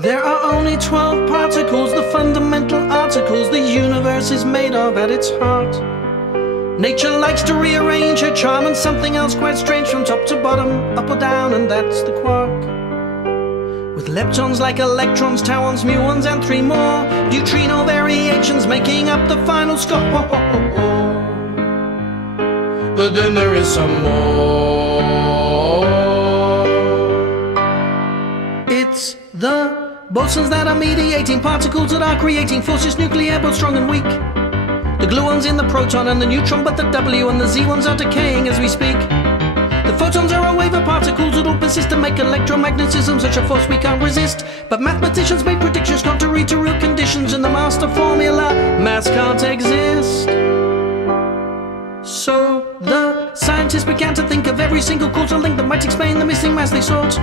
There are only 12 particles, the fundamental articles the universe is made of at its heart. Nature likes to rearrange her charm and something else quite strange from top to bottom, up or down, and that's the quark. With leptons like electrons, tauons, muons, and 3 more neutrino variations making up the final score. But then there is some more. It's the bosons that are mediating, particles that are creating forces, nuclear both strong and weak. The gluons in the proton and the neutron, but the W and the Z ones are decaying as we speak. The photons are a wave of particles that all persist and make electromagnetism such a force we can't resist. But mathematicians made predictions contrary to real conditions. In the master formula, mass can't exist. So the scientists began to think of every single causal link that might explain the missing mass they sought.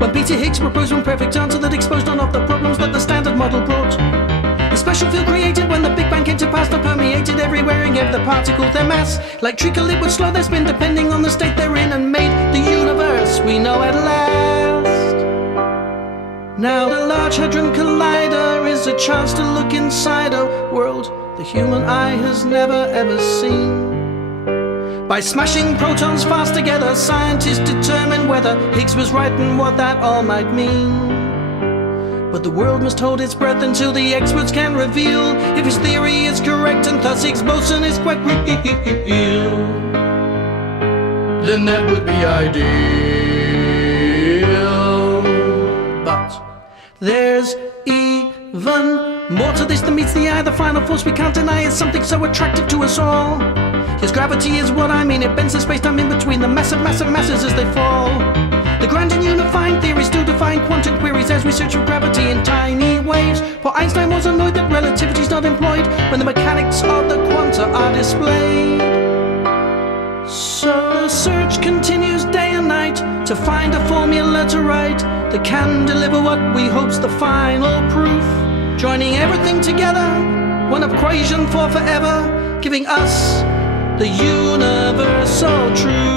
When Peter Higgs proposed one perfect answer that exposed none of the problems that the standard model brought. A special field created when the Big Bang came to pass that permeated everywhere and gave the particles their mass. Like treacle, it would slow their spin depending on the state they're in and made the universe we know at last. Now the Large Hadron Collider is a chance to look inside a world the human eye has never ever seen. By smashing protons fast together, scientists determine whether Higgs was right and what that all might mean. But the world must hold its breath until the experts can reveal if his theory is correct and thus Higgs boson is quite real. Then that would be ideal. But there's even more to this than meets the eye. The final force we can't deny is something so attractive to us all. His gravity is what I mean. It bends the space-time in between the massive masses as they fall. The grand and unifying theories still define quantum queries as we search for gravity in tiny waves. For Einstein was annoyed that relativity's not employed when the mechanics of the quanta are displayed. So the search continues day and night to find a formula to write that can deliver what we hope's the final proof. Joining everything together, one equation for forever, giving us the universe so true.